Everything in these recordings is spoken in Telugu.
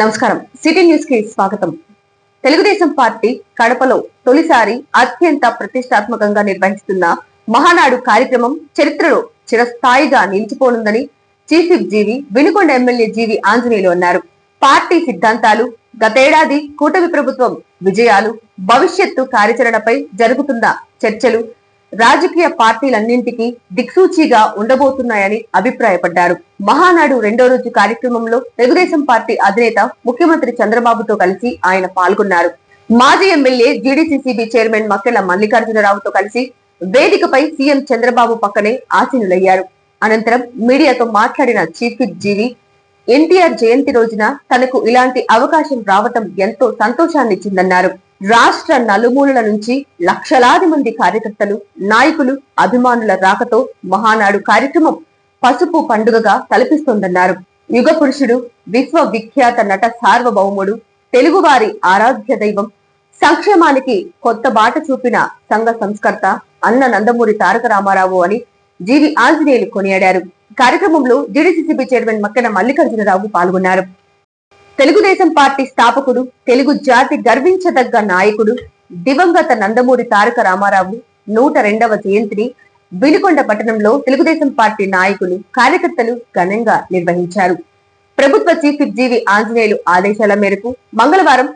నమస్కారం. సిటీ న్యూస్ కి స్వాగతం. తెలుగుదేశం పార్టీ కడపలో తొలిసారి అత్యంత ప్రతిష్టాత్మకంగా నిర్వహిస్తున్న మహానాడు కార్యక్రమం చరిత్రలో చిరస్థాయిగా నిలిచిపోనుందని చీఫ్ విప్ జీవి వినుకొండ ఎమ్మెల్యే జీవి ఆంజనేయులు అన్నారు. పార్టీ సిద్ధాంతాలు, గతేడాది కూటమి ప్రభుత్వం విజయాలు, భవిష్యత్తు కార్యాచరణపై జరుగుతున్న చర్చలు రాజకీయ పార్టీలన్నింటికీ దిక్సూచిగా ఉండబోతున్నాయని అభిప్రాయపడ్డారు. మహానాడు రెండో రోజు కార్యక్రమంలో తెలుగుదేశం పార్టీ అధినేత ముఖ్యమంత్రి చంద్రబాబుతో కలిసి ఆయన పాల్గొన్నారు. మాజీ ఎమ్మెల్యే జీడీసీసీబీ చైర్మన్ మక్కెల మల్లికార్జునరావుతో కలిసి వేదికపై సీఎం చంద్రబాబు పక్కనే ఆసీనులయ్యారు. అనంతరం మీడియాతో మాట్లాడిన చీఫ్ విప్ జీవి ఎన్టీఆర్ జయంతి రోజున తనకు ఇలాంటి అవకాశం రావటం ఎంతో సంతోషాన్నిచ్చిందన్నారు. రాష్ట్ర నలుమూలల నుంచి లక్షలాది మంది కార్యకర్తలు, నాయకులు, అభిమానుల రాకతో మహానాడు కార్యక్రమం పసుపు పండుగగా తలపిస్తోందన్నారు. యుగ పురుషుడు, విశ్వవిఖ్యాత నట సార్వభౌముడు, తెలుగువారి ఆరాధ్య దైవం, సంక్షేమానికి కొత్త బాట చూపిన సంఘ సంస్కర్త అన్న నందమూరి తారక రామారావు అని జీవి ఆంజనేయులు కొనియాడారు. కార్యక్రమంలో జీడీసీసీబీ చైర్మన్ మక్కెన మల్లికార్జునరావు పాల్గొన్నారు. తెలుగుదేశం పార్టీ స్థాపకుడు, తెలుగు జాతి గర్వించదగ్గ నాయకుడు, దివంగత నందమూరి తారక రామారావు 102వ జయంతిని వినుకొండ పట్టణంలో తెలుగుదేశం పార్టీ నాయకులు, కార్యకర్తలు ఘనంగా నిర్వహించారు. ప్రభుత్వ చీఫ్ విప్ జీవి ఆంజనేయులు ఆదేశాల మేరకు మంగళవారం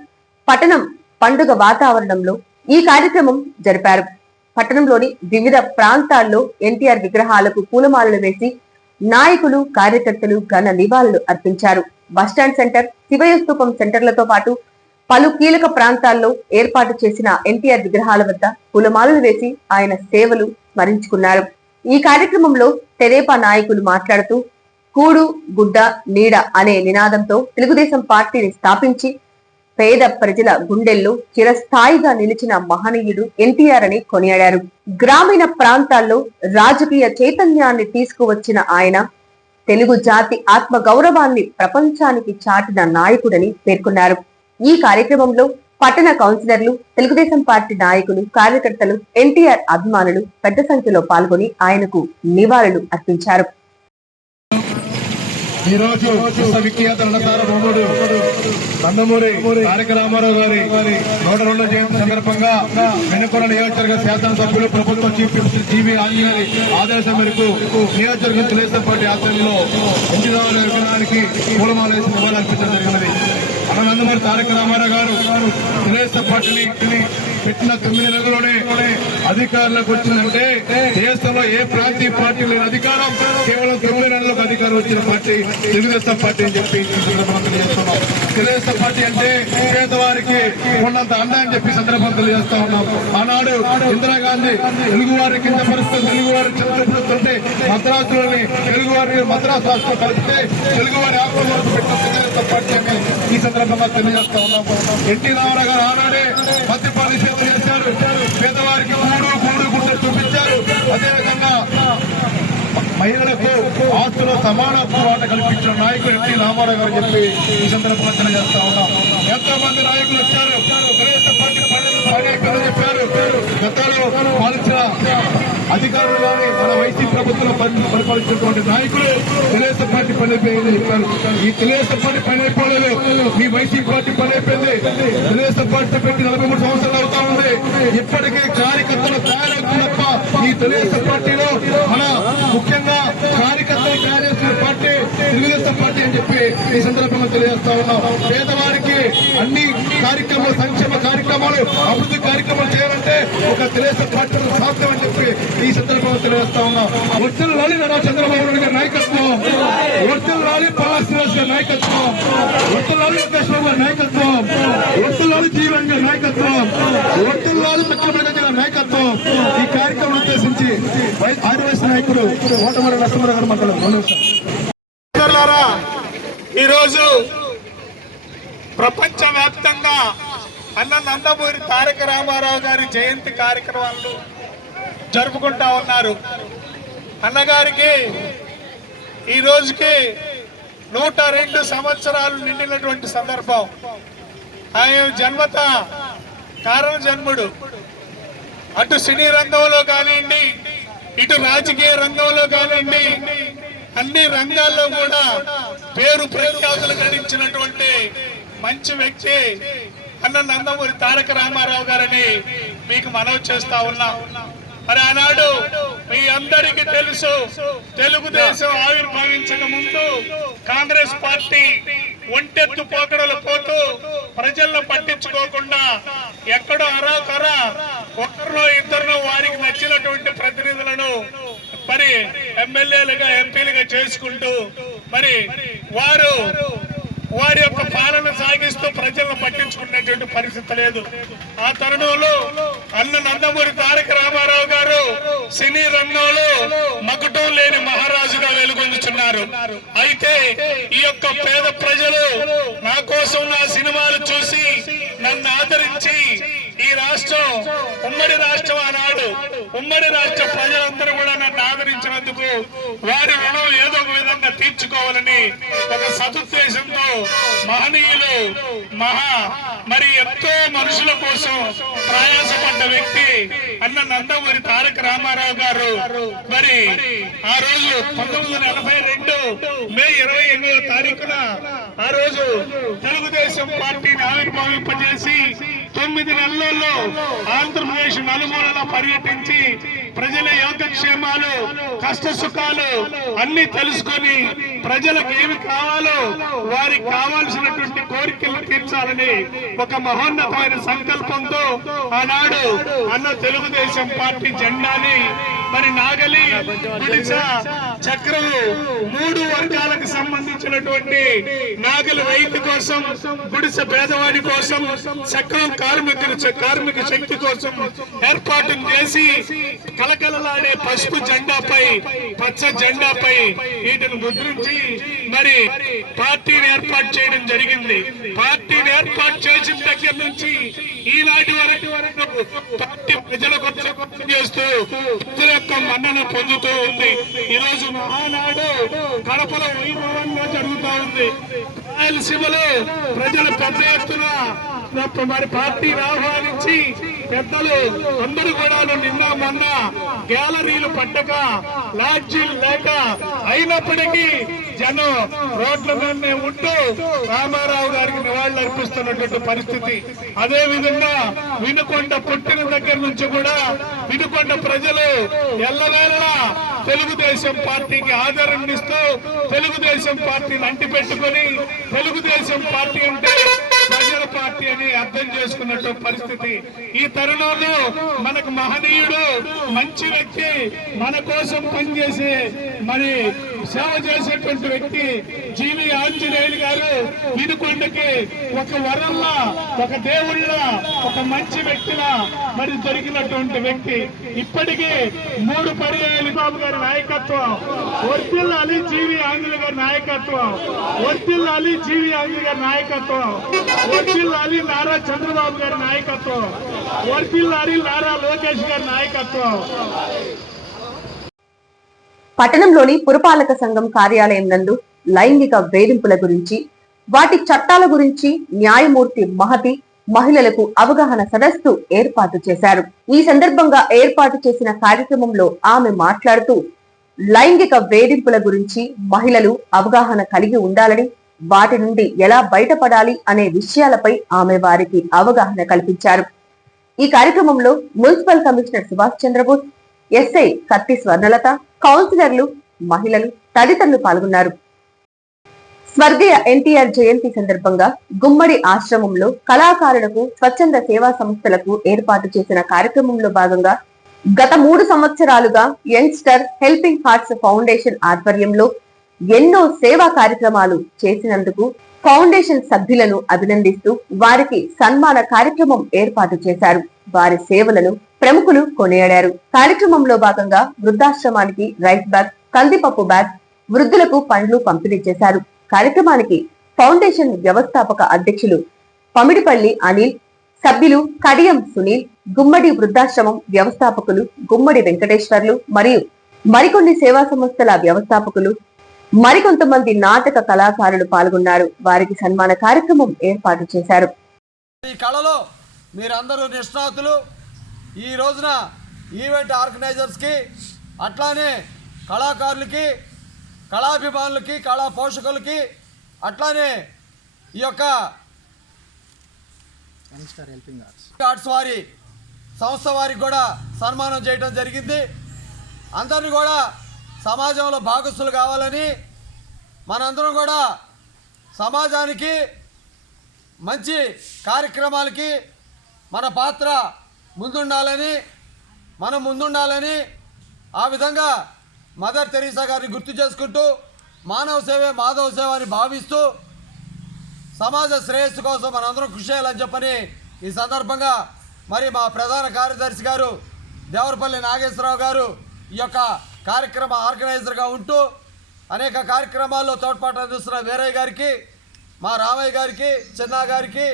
పట్టణం పండుగ వాతావరణంలో ఈ కార్యక్రమం జరిపారు. పట్టణంలోని వివిధ ప్రాంతాల్లో ఎన్టీఆర్ విగ్రహాలకు పూలమాలలు వేసి నాయకులు, కార్యకర్తలు ఘన నివాళులు అర్పించారు. బస్టాండ్ సెంటర్, శివయ్య స్తూపం సెంటర్లతో పాటు పలు కీలక ప్రాంతాల్లో ఏర్పాటు చేసిన ఎన్టీఆర్ విగ్రహాల వద్ద పూలమాలలు వేసి ఆయన సేవలు స్మరించుకున్నారు. ఈ కార్యక్రమంలో తెదేపా నాయకులు మాట్లాడుతూ కూడు, గుడ్డ, నీడ అనే నినాదంతో తెలుగుదేశం పార్టీని స్థాపించి పేద ప్రజల గుండెల్లో చిరస్థాయిగా నిలిచిన మహనీయుడు ఎన్టీఆర్ అని కొనియాడారు. గ్రామీణ ప్రాంతాల్లో రాజకీయ చైతన్యాన్ని తీసుకువచ్చిన ఆయన తెలుగు జాతి ఆత్మ గౌరవాన్ని ప్రపంచానికి చాటిన నాయకుడని పేర్కొన్నారు. ఈ కార్యక్రమంలో పట్టణ కౌన్సిలర్లు, తెలుగుదేశం పార్టీ నాయకులు, కార్యకర్తలు, ఎన్టీఆర్ అభిమానులు పెద్ద సంఖ్యలో పాల్గొని ఆయనకు నివాళులు అర్పించారు. ఈ రోజు విశ్వవిఖ్యాత నటసార్వభౌముడు నందమూరి తారక రామారావు గారి 102వ జయంతి సందర్భంగా వెనుకొండ నియోజకవర్గ శాసనసభ్యులు, ప్రభుత్వ చీఫ్ విప్ జీవి ఆంజనేయులు ఆదేశం మేరకు నియోజకవర్గం తెలుగుదేశం పార్టీ ఆధ్వర్యంలో ఎన్టీఆర్ విగ్రహానికి పూలమాల వేసి నివాళులర్పించడం జరిగినది. మన నందమూరి తారక రామారావు గారు తెలుగుదేశం పార్టీని పెట్టిన 9 నెలల్లోనే అధికారంలోకి వచ్చిందంటే దేశంలో ఏ ప్రాంతీయ పార్టీ లేని అధికారం కేవలం 9 నెలలకు అధికారం వచ్చిన పార్టీ తెలుగుదేశం పార్టీ అని చెప్పి తెలియజేస్తున్నాం. తెలుగుదేశం పార్టీ అంటే పేదవారికి ఉన్నంత అండ అని చెప్పి సందర్భం తెలియజేస్తా ఉన్నాం. ఆనాడు ఇందిరాగాంధీ తెలుగువారి కింద పరిస్థితులు, తెలుగువారి చంద్రపురుస్తుంటే మద్రాసులోని తెలుగువారి మద్రాసు రాష్ట్రం కలిపితే తెలుగువారి ఆక్రమణకు పెట్టిన తెలుగుదేశం పార్టీ అని ఈ సందర్భంగా తెలియజేస్తా ఉన్నాం. ఎన్టీ రామారావు గారు ఆనాడే మద్యపాన నిషేధం చేశారు, పేదవారికి కూడు గుడ్డ చూపించారు. అదేవిధంగా మహిళలకు ఆస్తులు సమాన వాట కల్పించిన నాయకుడు ఎన్టీ రామారావు గారు చెప్పి ఈ సందర్భంగా తెలియజేస్తా ఉన్నాం. ఎంతో మంది నాయకులు వచ్చారు, తెలుగుదేశం పార్టీ పని చెప్పారు. గతంలో పాలించిన అధికారులు కానీ మన వైసీపీ ప్రభుత్వంలో పరిపాలించినటువంటి నాయకులు తెలుగుదేశం పార్టీ పని అయిపోయిందని చెప్పారు. ఈ తెలుగుదేశం పార్టీ పని అయిపోలేదు, మీ వైసీపీ పార్టీ పని అయిపోయింది. తెలుగుదేశం పార్టీ పెట్టి 43 సంవత్సరాలు అవుతా ఉంది. ఇప్పటికే కార్యకర్తలు తయారవుతుంది తప్ప ఈ తెలుగుదేశం పార్టీలో మన ముఖ్యంగా కార్యకర్తలు తయారు చేసిన పార్టీ తెలుగుదేశం పార్టీ అని చెప్పి ఈ సందర్భంగా తెలియజేస్తా ఉన్నాం. పేదవారికి అన్ని కార్యక్రమాలు, సంక్షేమ కార్యక్రమాలు, అభివృద్ధి కార్యక్రమాలు చేయాలంటే ఒక తెలుగుదేశం పార్టీ సాధ్యం అని చెప్పి ఈ సందర్భంగా తెలియజేస్తా ఉన్నాం. వర్చులు లాలి నారా చంద్రబాబు నాయుడు గారి నాయకత్వం, వర్చులు లాలి పల్లా శ్రీనివాస్ గారి నాయకత్వం, వర్చులు లాలి లోకేష్ బాబు గారి నాయకత్వం, వర్చులు లాలి జీవన్ గారి నాయకత్వం, వర్చులు లాలి ముఖ్యమంత్రి గారి నాయకత్వం. ఈ కార్యక్రమం ఉద్దేశించి ఆదివాసీ నాయకుడు ఓటమరి నరసింహరావు గారు మాట్లాడారు. ఈరోజు ప్రపంచ వ్యాప్తంగా అన్న నందమూరి తారక రామారావు గారి జయంతి కార్యక్రమాలను జరుపుకుంటా ఉన్నారు. అన్నగారికి ఈ రోజుకి 102 సంవత్సరాలు నిండినటువంటి సందర్భం. ఆయన జన్మత కారణ జన్ముడు. అటు సినీ రంగంలో కానివ్వండి, ఇటు రాజకీయ రంగంలో కానివ్వండి, అన్ని రంగాల్లో కూడా పేరు ప్రఖ్యాతులు గడించినటువంటి మంచి వ్యక్తి అన్న నందమూరి తారక రామారావు గారని మీకు మనవి చేస్తా ఉన్నాం. మరి ఆనాడు మీ అందరికీ తెలుసు, తెలుగుదేశం ఆవిర్భవించక ముందు కాంగ్రెస్ పార్టీ ఒంటెత్తు పోకడలు పోతూ ప్రజలను పట్టించుకోకుండా ఎక్కడో అరాకరా ఒక్కరినో ఇద్దరినో వారికి నచ్చినటువంటి ప్రతినిధులను మరి ఎమ్మెల్యేలుగా ఎంపీలుగా చేసుకుంటూ మరి వారి యొక్క పాలన సాగిస్తూ ప్రజలను పట్టించుకునేటువంటి పరిస్థితి లేదు. ఆ తరుణంలో అన్న నందమూరి తారక రామారావు గారు సినీ రంగంలో మకుటం లేని మహారాజుగా వెలుగొందుతున్నారు. అయితే ఈ యొక్క పేద ప్రజలు నా కోసం నా సినిమాలు చూసి నన్ను ఆదరించి ఈ రాష్ట్రం ఉమ్మడి రాష్ట్రం ఆనాడు ఉమ్మడి రాష్ట్ర ప్రజలందరూ కూడా నన్ను ఆదరించినందుకు వారి రుణం ఏదో ఒక విధంగా తీర్చుకోవాలని ఒక సదుద్దేశంతో మహనీయులు మరి ఎంతో మనుషుల కోసం ప్రయాసపడ్డ వ్యక్తి అన్న నందమూరి తారక రామారావు గారు. మరి ఆ రోజు 1942 మే 28వ తారీఖున ఆ రోజు తెలుగుదేశం పార్టీని ఆవిర్భవింపజేసి 9 నెలల్లో ఆంధ్రప్రదేశ్ నలుమూలలా పర్యటించి ప్రజల యోగక్షేమాలు కష్ట సుఖాలు అన్ని తెలుసుకొని ప్రజలకు ఏమి కావాలో వారికి కావాల్సినటువంటి కోరికలు తీర్చాలని ఒక మహోన్నతమైన సంకల్పంతో ఆనాడు అన్న తెలుగుదేశం పార్టీ జెండాని మరి నాగలి గుడిస చక్రము 3 వర్గాలకు సంబంధించినటువంటి నాగలి రైతు కోసం, గుడిస పేదవాడి కోసం, చక్రం కార్మిక శక్తి కోసం ఏర్పాటు చేసి కలకలలాడే పసుపు జెండాపై పచ్చ జెండాపై వీటిని ముద్రించి మరి పార్టీని ఏర్పాటు చేయడం జరిగింది. పార్టీని ఏర్పాటు చేసిన దగ్గర నుంచి ఈనాటి వరకు పార్టీ ప్రజల కోసం చేస్తూ ప్రజల యొక్క మన్నన పొందుతూ ఉంది. ఈ రోజు మహానాడు కడపలో వైభవంగా జరుగుతూ ఉంది. రాయలసీమలో ప్రజలు పెద్ద ఎత్తున మరి పార్టీని ఆహ్వానించి పెద్దలు అందరూ కూడా నిన్న మొన్న గ్యాలరీలు పట్టక లాడ్జీలు లేక అయినప్పటికీ జనం రోడ్ల మీదనే ఉంటూ రామారావు గారికి నివాళులు అర్పిస్తున్నటువంటి పరిస్థితి. అదే విధంగా వినుకొండ పుట్టిన దగ్గర నుంచి కూడా వినుకొండ ప్రజలు ఎల్లవేళలా తెలుగుదేశం పార్టీకి ఆదరణిస్తూ తెలుగుదేశం పార్టీని అంటిపెట్టుకొని తెలుగుదేశం పార్టీ అంటే ప్రజల పార్టీ అని అర్థం చేసుకున్నట్టు పరిస్థితి. ఈ తరుణంలో మనకు మహనీయుడు మంచి వ్యక్తి, మన కోసం పనిచేసే మరి సేవ చేసేటువంటి వ్యక్తి జీవి ఆంజనేయులు గారు వినుకొండకి ఒక వరంలా, ఒక దేవుళ్ళ, ఒక మంచి వ్యక్తిలా మరి దొరికినటువంటి వ్యక్తి. ఇప్పటికీ 3 పర్యాయాలు బాబు గారి నాయకత్వం, వర్ధిల్లాలి జీవి ఆంజనేయులు గారి నాయకత్వం, వర్ధిల్లాలి జీవి ఆంజనేయులు గారి నాయకత్వం, వర్ధిల్లాలి నారా చంద్రబాబు గారి నాయకత్వం, వర్ధిల్లాలి నారా లోకేష్ గారి నాయకత్వం. పట్టణంలోని పురపాలక సంఘం కార్యాలయం నందు లైంగిక వేధింపుల గురించి, వాటి చట్టాల గురించి న్యాయమూర్తి మహతి మహిళలకు అవగాహన సదస్సు ఏర్పాటు చేశారు. ఈ సందర్భంగా ఏర్పాటు చేసిన కార్యక్రమంలో ఆమె మాట్లాడుతూ లైంగిక వేధింపుల గురించి మహిళలు అవగాహన కలిగి ఉండాలని, వాటి నుండి ఎలా బయటపడాలి అనే విషయాలపై ఆమె వారికి అవగాహన కల్పించారు. ఈ కార్యక్రమంలో municipal commissioner Subhash Chandrabose, SI Katti Swarnalatha, కౌన్సిలర్లు, మహిళలు తదితరులు పాల్గొన్నారు. స్వర్గీయ ఎన్టీఆర్ జయంతి సందర్భంగా గుమ్మడి ఆశ్రమంలో కళాకారులకు, స్వచ్ఛంద సేవా సంస్థలకు ఏర్పాటు చేసిన కార్యక్రమంలో భాగంగా గత 3 సంవత్సరాలుగా యంగ్స్టర్ హెల్పింగ్ హార్ట్స్ ఫౌండేషన్ ఆధ్వర్యంలో ఎన్నో సేవా కార్యక్రమాలు చేసినందుకు ఫౌండేషన్ సభ్యులను అభినందిస్తూ వారికి సన్మాన కార్యక్రమం ఏర్పాటు చేశారు. వారి సేవలను ప్రముఖులు కొనియాడారు. కార్యక్రమంలో భాగంగా వృద్ధాశ్రమానికి రైస్ బ్యాగ్, కందిపప్పు బ్యాగ్, వృద్ధులకు పండ్లు పంపిణీ చేశారు. కార్యక్రమానికి ఫౌండేషన్ వ్యవస్థాపక అధ్యక్షులు పమిడిపల్లి అనిల్, సభ్యులు కడియం సునీల్, గుమ్మడి వృద్ధాశ్రమం వ్యవస్థాపకులు గుమ్మడి వెంకటేశ్వర్లు మరియు మరికొన్ని సేవా సంస్థల వ్యవస్థాపకులు, మరికొంతమంది నాటక కళాకారులు పాల్గొన్నారు. వారికి సన్మాన కార్యక్రమం ఏర్పాటు చేశారు. ఈ కళలో మీరందరూ నిష్ణాతులు. ఈ రోజున ఈవెంట్ ఆర్గనైజర్స్కి, అట్లానే కళాకారులకి, కళాభిమానులకి, కళా పోషకులకి, అట్లానే ఈ యొక్క ఆర్ట్స్ వారి సంస్థ వారికి కూడా సన్మానం చేయడం జరిగింది. అందరినీ కూడా సమాజంలో భాగస్తులు కావాలని, మనందరం కూడా సమాజానికి మంచి కార్యక్రమాలకి మన పాత్ర మనం ముందుండాలని ఆ విధంగా మదర్ తెరీసా గారిని గుర్తు చేసుకుంటూ మానవ సేవే మాధవ సేవ అని భావిస్తూ సమాజ శ్రేయస్సు కోసం మనందరం కృషి చేయాలని చెప్పని ఈ సందర్భంగా మరి మా ప్రధాన కార్యదర్శి గారు దేవరపల్లి నాగేశ్వరరావు గారు ఈ యొక్క కార్యక్రమ ఆర్గనైజర్గా ఉంటూ అనేక కార్యక్రమాల్లో తోడ్పాటు అందిస్తున్న వీరయ్య గారికి, మా రామయ్య గారికి, చిన్నా గారికి,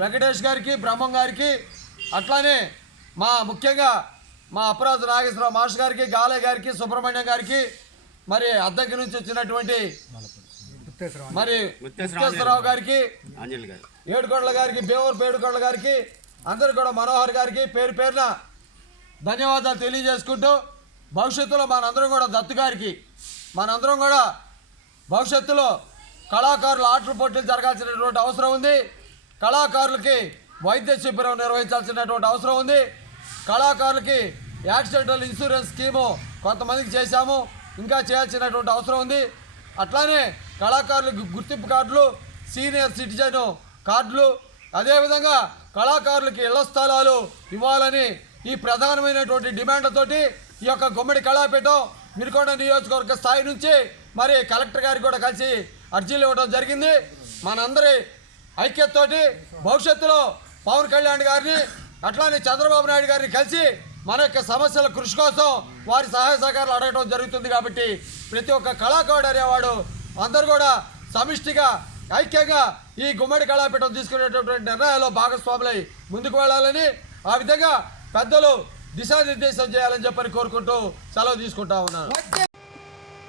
వెంకటేష్ గారికి, బ్రహ్మం గారికి, అట్లానే ముఖ్యంగా మా అపరాధ నాగేశ్వరరావు మాస్టర్ గారికి, గాలయ్య గారికి, సుబ్రహ్మణ్యం గారికి, మరి అద్దంకి నుంచి వచ్చినటువంటి మరి ముత్తేశ్వరరావు గారికి, ఏడుకొండల గారికి, ఏడుకొండల గారికి, అందరూ కూడా మనోహర్ గారికి పేరు పేరున ధన్యవాదాలు తెలియజేసుకుంటూ భవిష్యత్తులో మనందరం కూడా దత్తు గారికి మనందరం కూడా భవిష్యత్తులో కళాకారుల ఆటల పోటీలు జరగాల్సినటువంటి అవసరం ఉంది. కళాకారులకి వైద్య శిబిరం నిర్వహించాల్సినటువంటి అవసరం ఉంది. కళాకారులకి యాక్సిడెంటల్ ఇన్సూరెన్స్ స్కీము కొంతమందికి చేశాము, ఇంకా చేయాల్సినటువంటి అవసరం ఉంది. అట్లానే కళాకారులకు గుర్తింపు కార్డులు, సీనియర్ సిటిజన్ కార్డులు, అదేవిధంగా కళాకారులకి ఇళ్ల స్థలాలు ఇవ్వాలని ఈ ప్రధానమైనటువంటి డిమాండ్లతోటి ఈ యొక్క గుమ్మడి కళాపీఠం వినుకొండ నియోజకవర్గ స్థాయి నుంచి మరి కలెక్టర్ గారికి కూడా కలిసి అర్జీలు ఇవ్వడం జరిగింది. మనందరి ఐక్యతతోటి భవిష్యత్తులో పవన్ కళ్యాణ్ గారిని అట్లానే చంద్రబాబు నాయుడు గారిని కలిసి మన యొక్క సమస్యల కృషి కోసం వారి సహాయ సహకారాలు అడగడం జరుగుతుంది. కాబట్టి ప్రతి ఒక్క కళాకారుడు అనేవాడు అందరూ కూడా సమిష్టిగా ఐక్యంగా ఈ గుమ్మడి కళాపీఠం తీసుకునేటటువంటి నిర్ణయాల్లో భాగస్వాములై ముందుకు వెళ్ళాలని, ఆ విధంగా పెద్దలు దిశానిర్దేశం చేయాలని చెప్పని కోరుకుంటూ సెలవు తీసుకుంటా ఉన్నాను.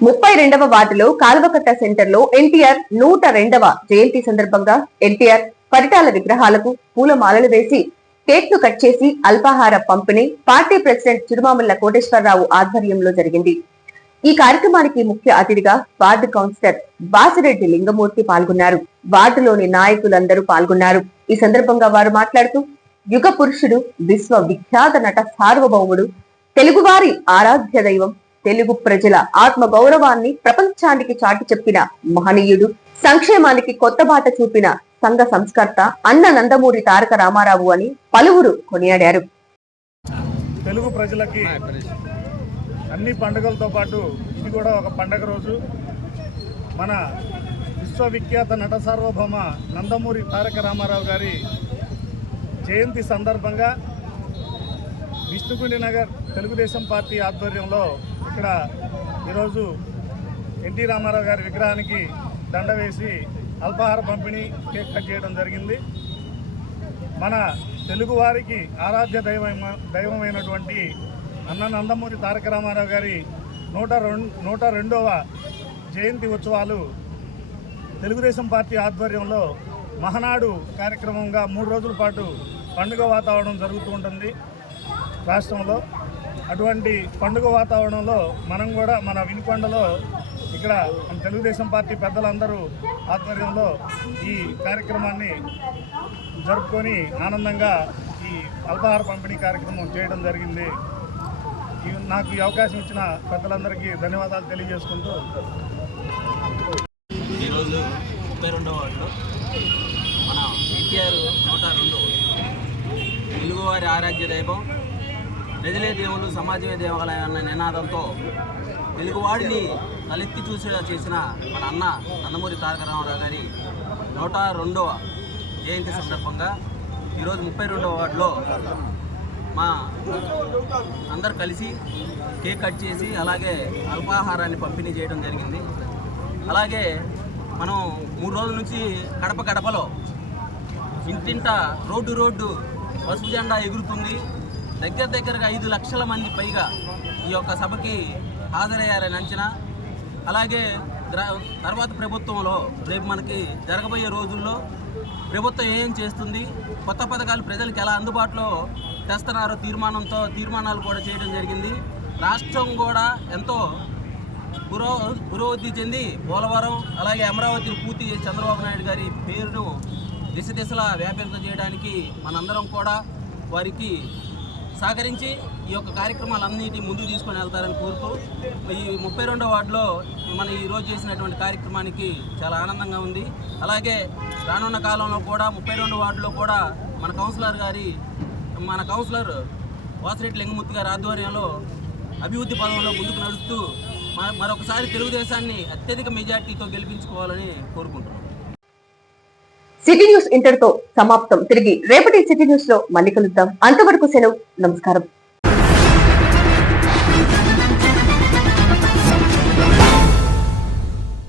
32వ వార్డులో కాల్వకట్ట సెంటర్ లో ఎన్టీఆర్ 102వ జయంతి సందర్భంగా ఎన్టీఆర్ పరిటాల విగ్రహాలకు పూలమాలలు వేసి కేక్ ను కట్ చేసి అల్పాహార పంపిణీ పార్టీ ప్రెసిడెంట్ చిరుమామిళ్ల కోటేశ్వరరావు ఆధ్వర్యంలో జరిగింది. ఈ కార్యక్రమానికి ముఖ్య అతిథిగా వార్డు కౌన్సిలర్ బాసిరెడ్డి లింగమూర్తి పాల్గొన్నారు. వార్డులోని నాయకులందరూ పాల్గొన్నారు. ఈ సందర్భంగా వారు మాట్లాడుతూ యుగ పురుషుడు, విశ్వవిఖ్యాత నట సార్వభౌముడు, తెలుగువారి ఆరాధ్య దైవం, తెలుగు ప్రజల ఆత్మ గౌరవాన్ని ప్రపంచానికి చాటి చెప్పిన మహనీయుడు, సంక్షేమానికి కొత్త బాట చూపిన సంఘ సంస్కర్త అన్న నందమూరి తారక రామారావు అని పలువురు కొనియాడారు. తెలుగు ప్రజలకి అన్ని పండుగలతో పాటు ఇది కూడా ఒక పండగ రోజు. మన విశ్వవిఖ్యాత నట సార్వభౌమ నందమూరి తారక రామారావు గారి జయంతి సందర్భంగా విష్ణుకుండి నగర్ తెలుగుదేశం పార్టీ ఆధ్వర్యంలో ఇక్కడ ఈరోజు ఎన్టీ రామారావు గారి విగ్రహానికి దండ వేసి అల్పాహార పంపిణీ కేక్ కట్ చేయడం జరిగింది. మన తెలుగువారికి ఆరాధ్య దైవమైనటువంటి అన్న నందమూరి తారక రామారావు గారి 102వ జయంతి ఉత్సవాలు తెలుగుదేశం పార్టీ ఆధ్వర్యంలో మహనాడు కార్యక్రమంగా 3 రోజుల పాటు పండుగ వాతావరణం జరుగుతూ ఉంటుంది రాష్ట్రంలో. అటువంటి పండుగ వాతావరణంలో మనం కూడా మన వినుకొండలో ఇక్కడ మన తెలుగుదేశం పార్టీ పెద్దలందరూ ఆధ్వర్యంలో ఈ కార్యక్రమాన్ని జరుపుకొని ఆనందంగా ఈ అల్పాహార పంపిణీ కార్యక్రమం చేయడం జరిగింది. నాకు ఈ అవకాశం ఇచ్చిన పెద్దలందరికీ ధన్యవాదాలు తెలియజేసుకుంటూ ఈరోజు 32వ వార్డులో మన ఎన్టీఆర్ 102 తెలుగువారి ఆరాధ్య దైవం, ప్రజలే దేవుళ్ళు సమాజమే దేవాలయం అన్న నినాదంతో తెలుగువాడిని తలెత్తి చూసేలా చేసిన మన అన్న నందమూరి తారక రామారావు గారి 102వ జయంతి సందర్భంగా ఈరోజు 32వ వార్డులో మా అందరు కలిసి కేక్ కట్ చేసి అలాగే అల్పాహారాన్ని పంపిణీ చేయడం జరిగింది. అలాగే మనం 3 రోజుల నుంచి గడప గడపలో ఇంటింట రోడ్డు పసుపు జెండా ఎగురుతుంది. దగ్గరగా 5 లక్షల మంది పైగా ఈ యొక్క సభకి హాజరయ్యారని అంచనా. అలాగే తర్వాత ప్రభుత్వంలో రేపు మనకి జరగబోయే రోజుల్లో ప్రభుత్వం ఏం చేస్తుంది, కొత్త పథకాలు ప్రజలకు ఎలా అందుబాటులో తెస్తున్నారో తీర్మానాలు కూడా చేయడం జరిగింది. రాష్ట్రం కూడా ఎంతో పురోగతి చెంది పోలవరం అలాగే అమరావతిని పూర్తి చేసి చంద్రబాబు నాయుడు గారి పేరును దిశలా వ్యాపింపజేయడానికి మనందరం కూడా వారికి సహకరించి ఈ యొక్క కార్యక్రమాలన్నిటి ముందుకు తీసుకొని వెళ్తారని కోరుతూ ఈ 32వ వార్డులో మనం ఈరోజు చేసినటువంటి కార్యక్రమానికి చాలా ఆనందంగా ఉంది. అలాగే రానున్న కాలంలో కూడా 32వ వార్డులో కూడా మన కౌన్సిలర్ వాసిరెడ్డి లింగమూర్తి గారి ఆధ్వర్యంలో అభివృద్ధి పదంలో ముందుకు నడుస్తూ మరొకసారి తెలుగుదేశాన్ని అత్యధిక మెజార్టీతో గెలిపించుకోవాలని కోరుకుంటున్నాం. సిటీ న్యూస్ ఇంతటితో సమాప్తం. తిరిగి రేపటి సిటీ న్యూస్ లో మళ్ళీ కలుద్దాం. అంతవరకు సెలవు. నమస్కారం.